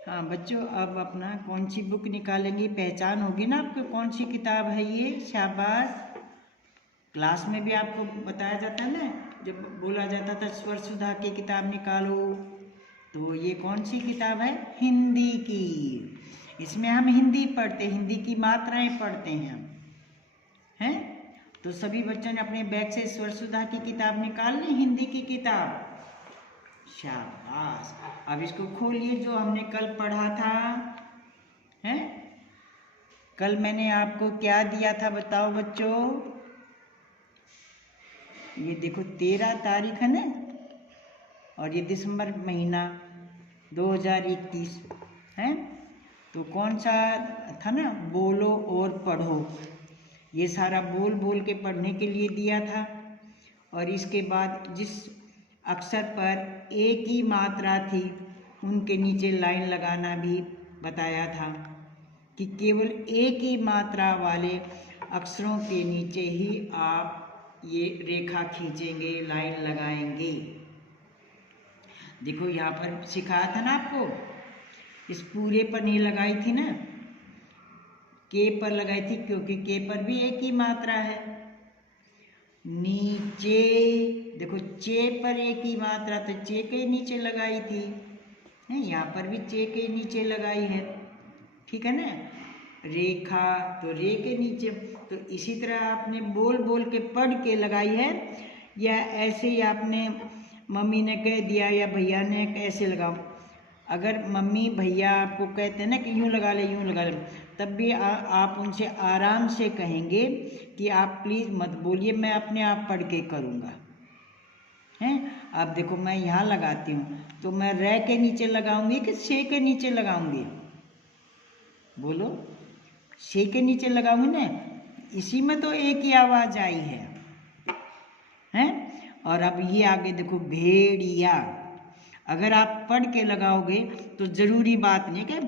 हाँ बच्चों, अब अपना कौन सी बुक निकालेंगे, पहचान होगी ना आपको कौन सी किताब है ये। शाबाश। क्लास में भी आपको बताया जाता है ना, जब बोला जाता था स्वर सुधा की किताब निकालो, तो ये कौन सी किताब है, हिंदी की। इसमें हम हिंदी पढ़ते, हिंदी की मात्राएं पढ़ते हैं हम, हैं। तो सभी बच्चों ने अपने बैग से स्वर सुधा की किताब निकाल ली, हिंदी की किताब। शाबाश। अब इसको खोलिए, जो हमने कल पढ़ा था, हैं। कल मैंने आपको क्या दिया था बताओ बच्चों। ये देखो 13 तारीख है ना, और ये दिसंबर महीना 2021 है। तो कौन सा था ना, बोलो और पढ़ो। ये सारा बोल बोल के पढ़ने के लिए दिया था। और इसके बाद जिस अक्षर पर एक ही मात्रा थी उनके नीचे लाइन लगाना भी बताया था, कि केवल एक ही मात्रा वाले अक्षरों के नीचे ही आप ये रेखा खींचेंगे, लाइन लगाएंगे। देखो यहाँ पर सिखाया था ना आपको, इस पूरे पर नहीं लगाई थी ना, के पर लगाई थी, क्योंकि के पर भी एक ही मात्रा है। नीचे देखो, चे पर एक ही मात्रा, तो चे के नीचे लगाई थी, यहाँ पर भी चे के नीचे लगाई है, ठीक है ना। रेखा तो रे के नीचे। तो इसी तरह आपने बोल बोल के पढ़ के लगाई है, या ऐसे ही आपने मम्मी ने कह दिया या भैया ने कैसे लगाओ। अगर मम्मी भैया आपको कहते हैं ना कि यूँ लगा ले, यूँ लगा ले, तब भी आप उनसे आराम से कहेंगे कि आप प्लीज़ मत बोलिए, मैं अपने आप पढ़ के करूँगा, हैं। अब देखो मैं यहाँ लगाती हूँ, तो मैं रे के नीचे लगाऊंगी कि से के नीचे लगाऊंगी, बोलो। से के नीचे लगाऊंगी ना, इसी में तो एक ही आवाज़ आई है, हैं। और अब ये आगे देखो, भेड़िया। अगर आप पढ़ के लगाओगे तो ज़रूरी बात नहीं कि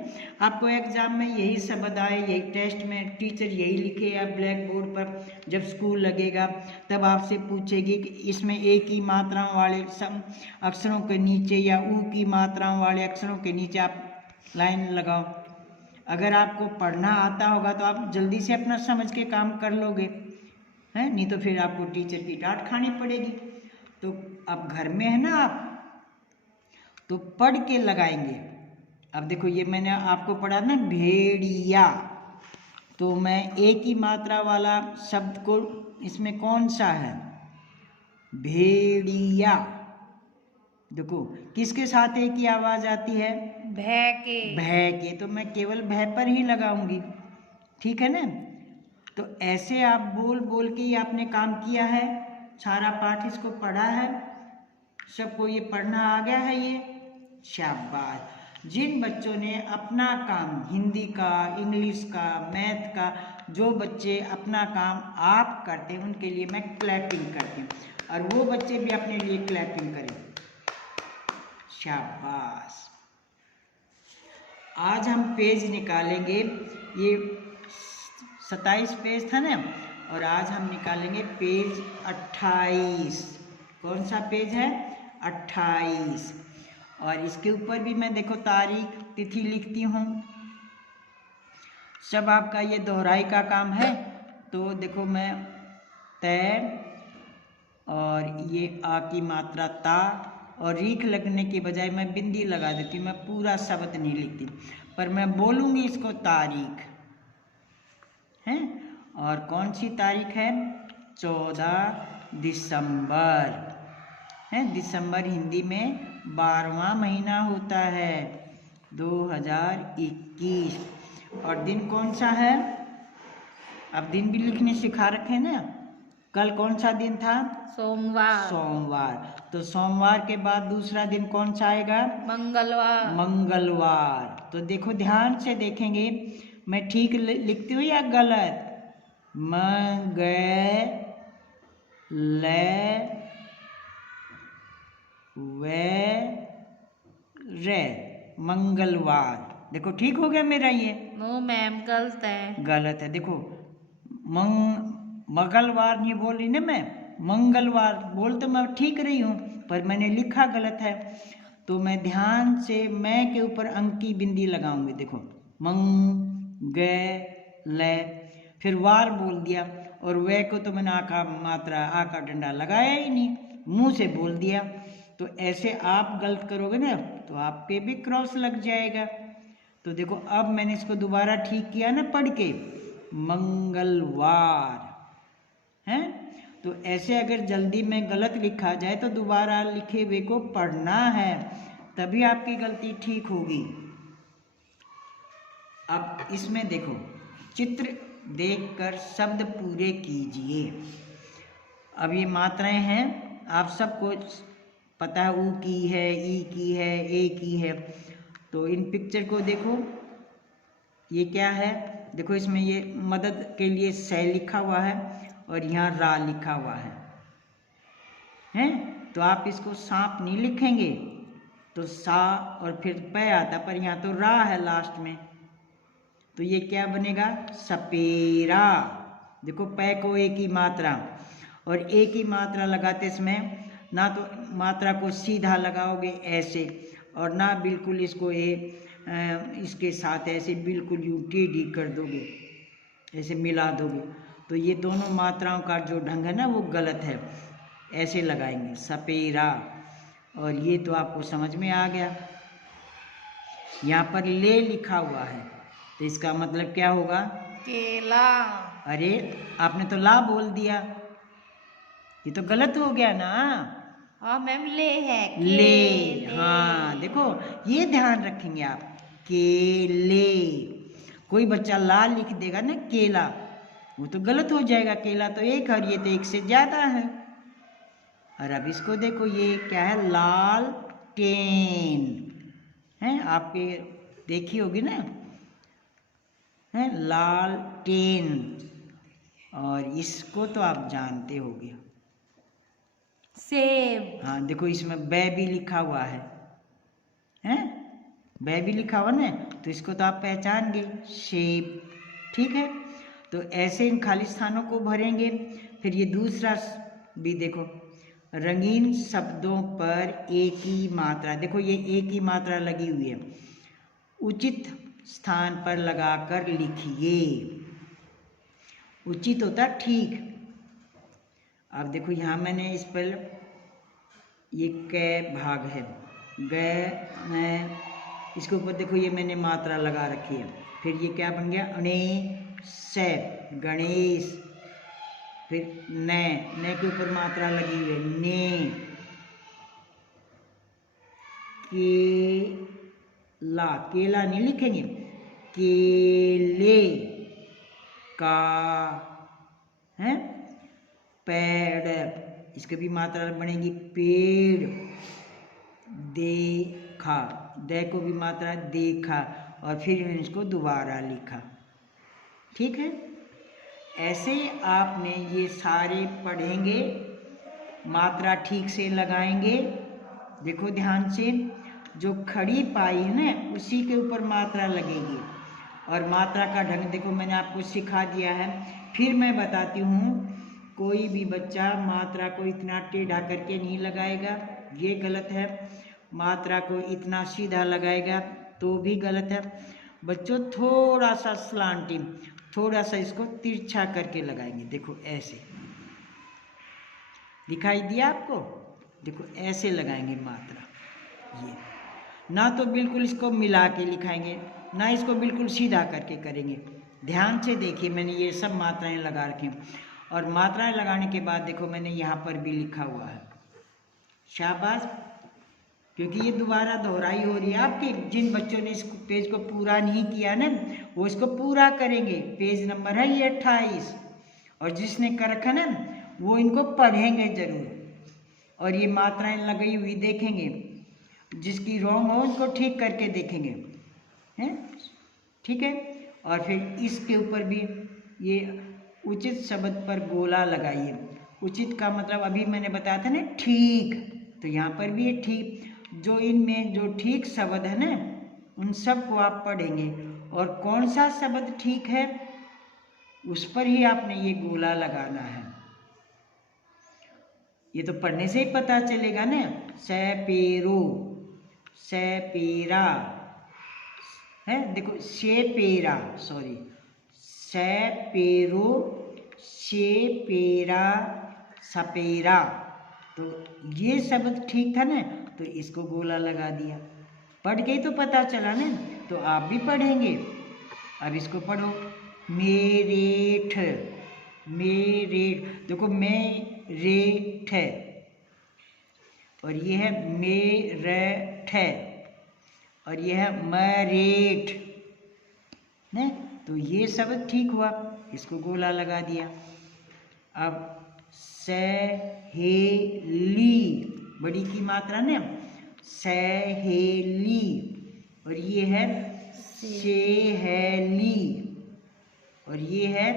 आपको एग्ज़ाम में यही शब्द आए, यही टेस्ट में टीचर यही लिखे, या ब्लैक बोर्ड पर जब स्कूल लगेगा तब आपसे पूछेगी कि इसमें एक ही मात्राओं वाले सब अक्षरों के नीचे या ऊ की मात्राओं वाले अक्षरों के नीचे आप लाइन लगाओ। अगर आपको पढ़ना आता होगा तो आप जल्दी से अपना समझ के काम कर लोगे, हैं, नहीं तो फिर आपको टीचर की डांट खानी पड़ेगी। तो अब घर में है ना आप, तो पढ़ के लगाएंगे। अब देखो ये मैंने आपको पढ़ा ना, भेड़िया, तो मैं एक ही मात्रा वाला शब्द को, इसमें कौन सा है, भेड़िया। देखो किसके साथ एक ही आवाज आती है, भै के। भै के, तो मैं केवल भै पर ही लगाऊंगी, ठीक है ना। तो ऐसे आप बोल बोल के ही आपने काम किया है, सारा पाठ इसको पढ़ा है, सबको ये पढ़ना आ गया है ये। शाबाश। जिन बच्चों ने अपना काम, हिंदी का, इंग्लिश का, मैथ का, जो बच्चे अपना काम आप करते हैं उनके लिए मैं क्लैपिंग करती हूँ, और वो बच्चे भी अपने लिए क्लैपिंग करें। शाबाश। आज हम पेज निकालेंगे, ये 27 पेज था ना, और आज हम निकालेंगे पेज 28। कौन सा पेज है, 28। और इसके ऊपर भी मैं देखो तारीख तिथि लिखती हूँ। सब आपका ये दोहराई का काम है, तो देखो मैं तय, और ये आ की मात्रा ता, और रीख लगने के बजाय मैं बिंदी लगा देती हूँ, मैं पूरा शब्द नहीं लिखती, पर मैं बोलूँगी इसको तारीख, हैं। और कौन सी तारीख है, 14 दिसंबर, है। दिसंबर हिंदी में 12वां महीना होता है, 2021। और दिन कौन सा है, अब दिन भी लिखने सिखा रखे ना। कल कौन सा दिन था, सोमवार। सोमवार। तो सोमवार के बाद दूसरा दिन कौन सा आएगा, मंगलवार। मंगलवार। तो देखो ध्यान से देखेंगे, मैं ठीक लिखती हूँ या गलत, मंगलवार। देखो ठीक हो गया मेरा ये, नो मैम गलत है। गलत है। देखो मंगलवार नहीं बोल रही ना मैं, मंगलवार बोल तो मैं ठीक रही हूँ, पर मैंने लिखा गलत है। तो मैं ध्यान से मैं के ऊपर अंक की बिंदी लगाऊंगी। देखो मंग ग ल, फिर वार बोल दिया और वह को तो मैंने आका मात्रा आका डंडा लगाया ही नहीं, मुंह से बोल दिया। तो ऐसे आप गलत करोगे ना तो आपके भी क्रॉस लग जाएगा। तो देखो अब मैंने इसको दोबारा ठीक किया ना पढ़ के, मंगलवार है। तो ऐसे अगर जल्दी में गलत लिखा जाए तो दोबारा लिखे हुए को पढ़ना है, तभी आपकी गलती ठीक होगी। अब इसमें देखो चित्र देखकर शब्द पूरे कीजिए। अब ये मात्राएं हैं, आप सबको पता है, ऊ की है, ई की है, ए की है। तो इन पिक्चर को देखो, ये क्या है, देखो इसमें ये मदद के लिए से लिखा हुआ है और यहाँ रा लिखा हुआ है। तो आप इसको सांप नहीं लिखेंगे तो सा और फिर पै आता, पर यहाँ तो रा है लास्ट में, तो ये क्या बनेगा, सपेरा। देखो पै को एक ही मात्रा, और एक ही मात्रा लगाते इसमें ना तो मात्रा को सीधा लगाओगे ऐसे, और ना बिल्कुल इसको इसके साथ ऐसे बिल्कुल यूं टेढ़ी कर दोगे, ऐसे मिला दोगे, तो ये दोनों मात्राओं का जो ढंग है ना वो गलत है। ऐसे लगाएंगे सपेरा, और ये तो आपको समझ में आ गया। यहाँ पर ले लिखा हुआ है तो इसका मतलब क्या होगा, केला। अरे आपने तो ला बोल दिया, ये तो गलत हो गया ना। हाँ मैम, ले है ले, हाँ देखो ये ध्यान रखेंगे आप, केले। कोई बच्चा ला लिख देगा ना केला, वो तो गलत हो जाएगा, केला तो एक और ये तो एक से ज्यादा है। और अब इसको देखो, ये क्या है, लाल टेन है, आपके देखी होगी ना, है लाल टेन, और इसको तो आप जानते होगे, सेब। हाँ देखो इसमें बै भी लिखा हुआ है, बै भी लिखा हुआ ना, तो इसको तो आप पहचान गए, सेब। ठीक है, तो ऐसे इन खाली स्थानों को भरेंगे। फिर ये दूसरा भी देखो, रंगीन शब्दों पर एक ही मात्रा, देखो ये एक ही मात्रा लगी हुई है, उचित स्थान पर लगाकर लिखिए। उचित होता ठीक। अब देखो यहाँ मैंने इस पर ये कै भाग है, ग, इसके ऊपर देखो ये मैंने मात्रा लगा रखी है, फिर ये क्या बन गया, अणे से गणेश, फिर न के ऊपर मात्रा लगी हुई है, ने, केला, केला नहीं लिखेंगे, केले का है, पेड़, इसके भी मात्रा बनेगी, पेड़, देखा, दे को भी मात्रा देखा, और फिर इसको दोबारा लिखा। ठीक है, ऐसे आपने ये सारे पढ़ेंगे, मात्रा ठीक से लगाएंगे। देखो ध्यान से, जो खड़ी पाई है ना उसी के ऊपर मात्रा लगेगी, और मात्रा का ढंग देखो मैंने आपको सिखा दिया है। फिर मैं बताती हूँ, कोई भी बच्चा मात्रा को इतना टेढ़ा करके नहीं लगाएगा, ये गलत है। मात्रा को इतना सीधा लगाएगा तो भी गलत है। बच्चों थोड़ा सा स्लांटिंग, थोड़ा सा इसको तिरछा करके लगाएंगे। देखो ऐसे दिखाई दिया आपको, देखो ऐसे लगाएंगे मात्रा, ये ना तो बिल्कुल इसको मिला के लिखाएंगे, ना इसको बिल्कुल सीधा करके करेंगे। ध्यान से देखिए, मैंने ये सब मात्राएं लगा रखी हैं, और मात्राएं लगाने के बाद देखो मैंने यहाँ पर भी लिखा हुआ है, शाबाश, क्योंकि ये दोबारा दोहराई हो रही है आपके। जिन बच्चों ने इस पेज को पूरा नहीं किया ना, वो इसको पूरा करेंगे। पेज नंबर है ये 28, और जिसने कर रखा ना वो इनको पढ़ेंगे जरूर, और ये मात्राएं लगी हुई देखेंगे, जिसकी रॉन्ग हो उनको ठीक करके देखेंगे, हैं, ठीक है। और फिर इसके ऊपर भी ये उचित शब्द पर गोला लगाइए। उचित का मतलब अभी मैंने बताया था ना, ठीक, तो यहाँ पर भी ये ठीक, जो इनमें जो ठीक शब्द है ना उन सब को आप पढ़ेंगे, और कौन सा शब्द ठीक है उस पर ही आपने ये गोला लगाना है। ये तो पढ़ने से ही पता चलेगा ना, सपेरो, सपेरा है, देखो सेपेरा, सॉरी, सपेरो, सेपेरा, सपेरा। तो ये शब्द ठीक था ना, तो इसको गोला लगा दिया। पढ़ के ही तो पता चला ना, तो आप भी पढ़ेंगे। अब इसको पढ़ो, मेरेठ, मेरेठ, देखो मेरेठ, और ये है मेरठ, और ये है मरेठ, ने, तो ये शब्द ठीक हुआ, इसको गोला लगा दिया। अब सहेली, बड़ी की मात्रा ने, सहेली, और ये है सेहेली, और ये है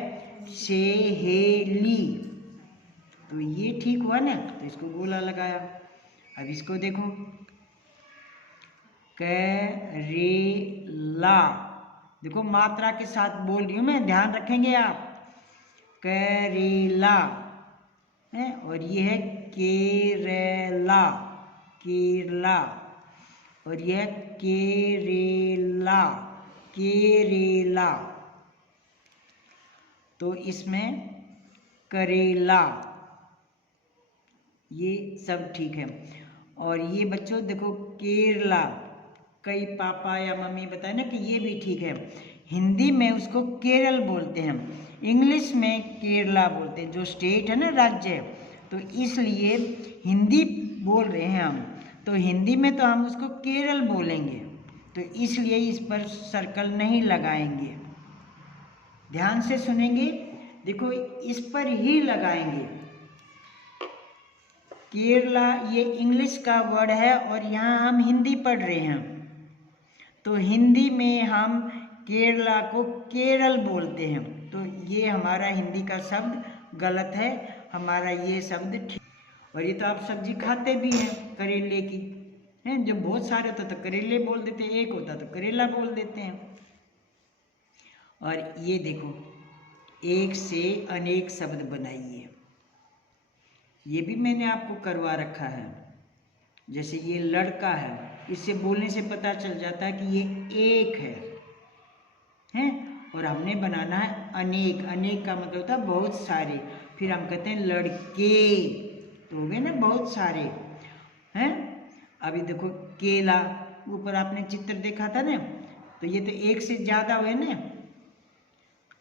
सेहेली, तो ये ठीक हुआ ना, तो इसको गोला लगाया। अब इसको देखो, करेला, देखो मात्रा के साथ बोल रही हूँ मैं, ध्यान रखेंगे आप, करेला है, और ये है केरला, केरला, और यह है केरेला, केरेला, तो इसमें करेला, ये सब ठीक है। और ये बच्चों देखो केरला, कई पापा या मम्मी बताए ना कि ये भी ठीक है। हिंदी में उसको केरल बोलते हैं, इंग्लिश में केरला बोलते हैं, जो स्टेट है ना, राज्य है, तो इसलिए हिंदी बोल रहे हैं हम, तो हिंदी में तो हम उसको केरल बोलेंगे, तो इसलिए इस पर सर्कल नहीं लगाएंगे। ध्यान से सुनेंगे, देखो इस पर ही लगाएंगे। केरला ये इंग्लिश का वर्ड है, और यहाँ हम हिंदी पढ़ रहे हैं, तो हिंदी में हम केरला को केरल बोलते हैं, तो ये हमारा हिंदी का शब्द गलत है, हमारा ये शब्द ठीक। और ये तो आप सब्जी खाते भी हैं करेले की, हैं, जब बहुत सारे होता तो करेले बोल देते हैं, एक होता तो करेला बोल देते हैं। और ये देखो, एक से अनेक शब्द बनाइए, ये भी मैंने आपको करवा रखा है। जैसे ये लड़का है, इससे बोलने से पता चल जाता है कि ये एक है, हैं? और हमने बनाना है अनेक, अनेक का मतलब होता है बहुत सारे, फिर हम कहते हैं लड़के, तो हो गए ना बहुत सारे, हैं? अभी देखो केला, ऊपर आपने चित्र देखा था ना, तो ये तो एक से ज़्यादा हुए ना,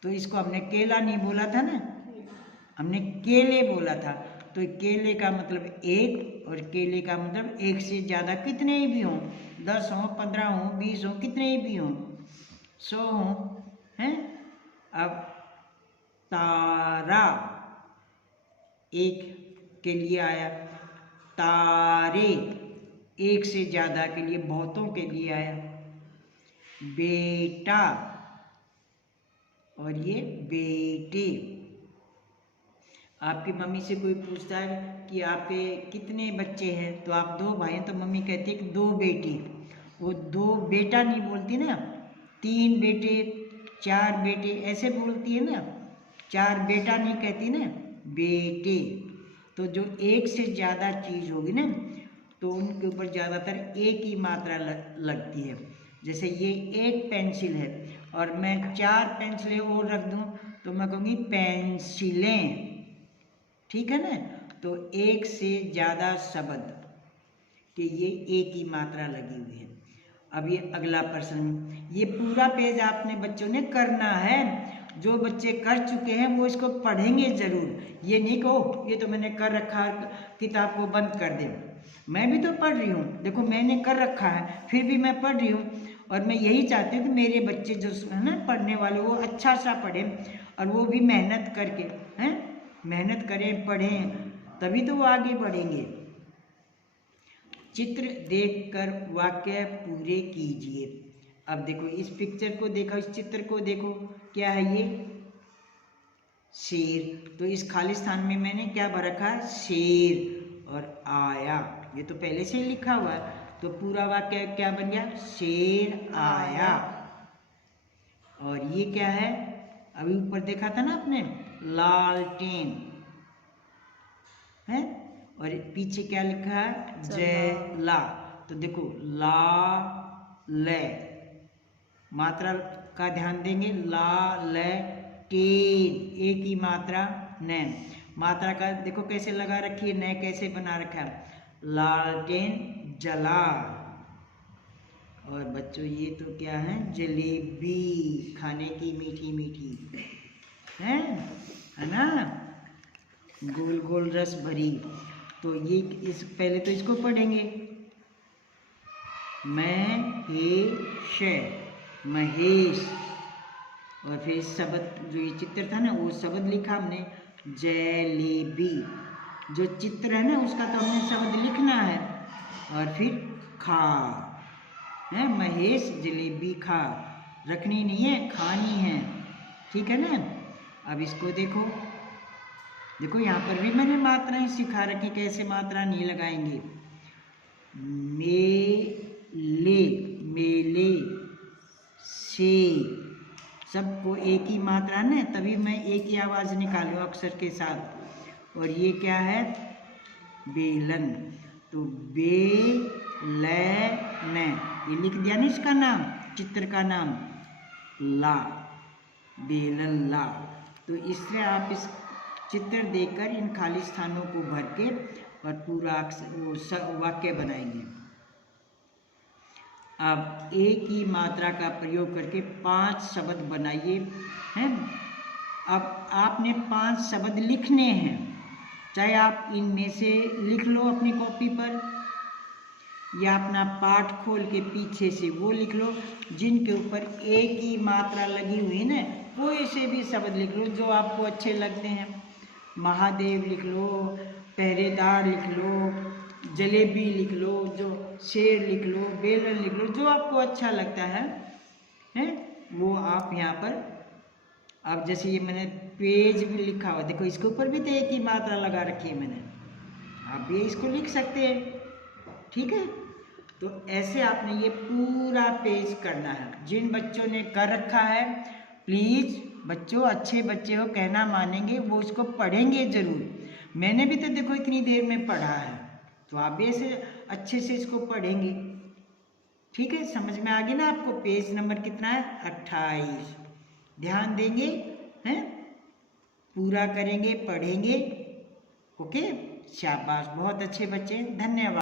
तो इसको हमने केला नहीं बोला था ना, हमने केले बोला था। तो केले का मतलब एक, और केले का मतलब एक से ज़्यादा कितने ही भी हों, 10 हों, 15 हों, 20 हों, कितने ही भी हों, 100 हों, हैं? अब तारा एक के लिए आया, तारे एक से ज़्यादा के लिए, बहुतों के लिए आया, बेटा, और ये बेटे। आपकी मम्मी से कोई पूछता है कि आपके कितने बच्चे हैं, तो आप 2 भाई हैं, तो मम्मी कहती है कि 2 बेटी, वो 2 बेटा नहीं बोलती ना, 3 बेटे, 4 बेटे ऐसे बोलती है ना, 4 बेटा नहीं कहती ना, बेटे। तो जो एक से ज़्यादा चीज़ होगी ना, तो उनके ऊपर ज़्यादातर एक ही मात्रा लगती है। जैसे ये एक पेंसिल है, और मैं 4 पेंसिलें और रख दूँ, तो मैं कहूँगी पेंसिलें, ठीक है ना। तो एक से ज़्यादा शब्द कि ये एक ही मात्रा लगी हुई है। अब ये अगला प्रश्न, ये पूरा पेज आपने बच्चों ने करना है, जो बच्चे कर चुके हैं वो इसको पढ़ेंगे ज़रूर, ये नहीं कहो ये तो मैंने कर रखा है, किताब को बंद कर दे। मैं भी तो पढ़ रही हूँ, देखो मैंने कर रखा है, फिर भी मैं पढ़ रही हूँ, और मैं यही चाहती हूँ कि मेरे बच्चे जो है ना पढ़ने वाले, वो अच्छा सा पढ़ें, और वो भी मेहनत करके, हैं, मेहनत करें, पढ़ें, तभी तो वो आगे बढ़ेंगे। चित्र देखकर वाक्य पूरे कीजिए। अब देखो इस पिक्चर को देखो, इस चित्र को देखो, क्या है ये, शेर। तो इस खाली स्थान में मैंने क्या भर रखा है, शेर और आया, ये तो पहले से लिखा हुआ है, तो पूरा वाक्य क्या बन गया, शेर आया। और ये क्या है, अभी ऊपर देखा था ना आपने, लालटेन है, और पीछे क्या लिखा है, जला। तो देखो ला ले, मात्रा का ध्यान देंगे, ला ले टेन, एक ही मात्रा न, मात्रा का देखो कैसे लगा रखी है, न कैसे बना रखा है, लालटेन जला। और बच्चों ये तो क्या है, जलेबी, खाने की मीठी मीठी है ना, गोल गोल रस भरी। तो ये इस पहले तो इसको पढ़ेंगे, महेश, महेश, और फिर शब्द जो ये चित्र था ना वो शब्द लिखा हमने, जलेबी, जो चित्र है ना उसका तो हमने शब्द लिखना है, और फिर खा है, महेश जलेबी खा, रखनी नहीं है, खानी है, ठीक है ना। अब इसको देखो, देखो यहाँ पर भी मैंने मात्राएं सिखा रखी, कैसे मात्रा नहीं लगाएंगे, मेले, मेले से, सबको एक ही मात्रा ना, तभी मैं एक ही आवाज निकालूं अक्षर के साथ। और ये क्या है, बेलन, तो बेलन, ये लिख दिया ना इसका नाम, चित्र का नाम, ला, बेलन ला। तो इससे आप इस चित्र देखकर इन खाली स्थानों को भर के और पूरा वाक्य बनाएंगे। अब एक ही मात्रा का प्रयोग करके 5 शब्द बनाइए, हैं। अब आपने 5 शब्द लिखने हैं, चाहे आप इनमें से लिख लो अपनी कॉपी पर, या अपना पाठ खोल के पीछे से वो लिख लो, जिनके ऊपर एक ही मात्रा लगी हुई है ना, कोई से भी शब्द लिख लो जो आपको अच्छे लगते हैं। महादेव लिख लो, पहरेदार लिख लो, जलेबी लिख लो, जो शेर लिख लो, बेलन लिख लो, जो आपको अच्छा लगता है वो आप यहाँ पर, अब जैसे ये मैंने पेज भी लिखा हुआ, देखो इसके ऊपर भी तो एक ही मात्रा लगा रखी है मैंने, आप भी इसको लिख सकते हैं, ठीक है। तो ऐसे आपने ये पूरा पेज करना है। जिन बच्चों ने कर रखा है, प्लीज़ बच्चों, अच्छे बच्चे हो, कहना मानेंगे, वो इसको पढ़ेंगे ज़रूर। मैंने भी तो देखो इतनी देर में पढ़ा है, तो आप भी ऐसे अच्छे से इसको पढ़ेंगे, ठीक है। समझ में आ गई ना आपको। पेज नंबर कितना है, 28। ध्यान देंगे, हैं, पूरा करेंगे, पढ़ेंगे, ओके। शाबाश, बहुत अच्छे बच्चे, धन्यवाद।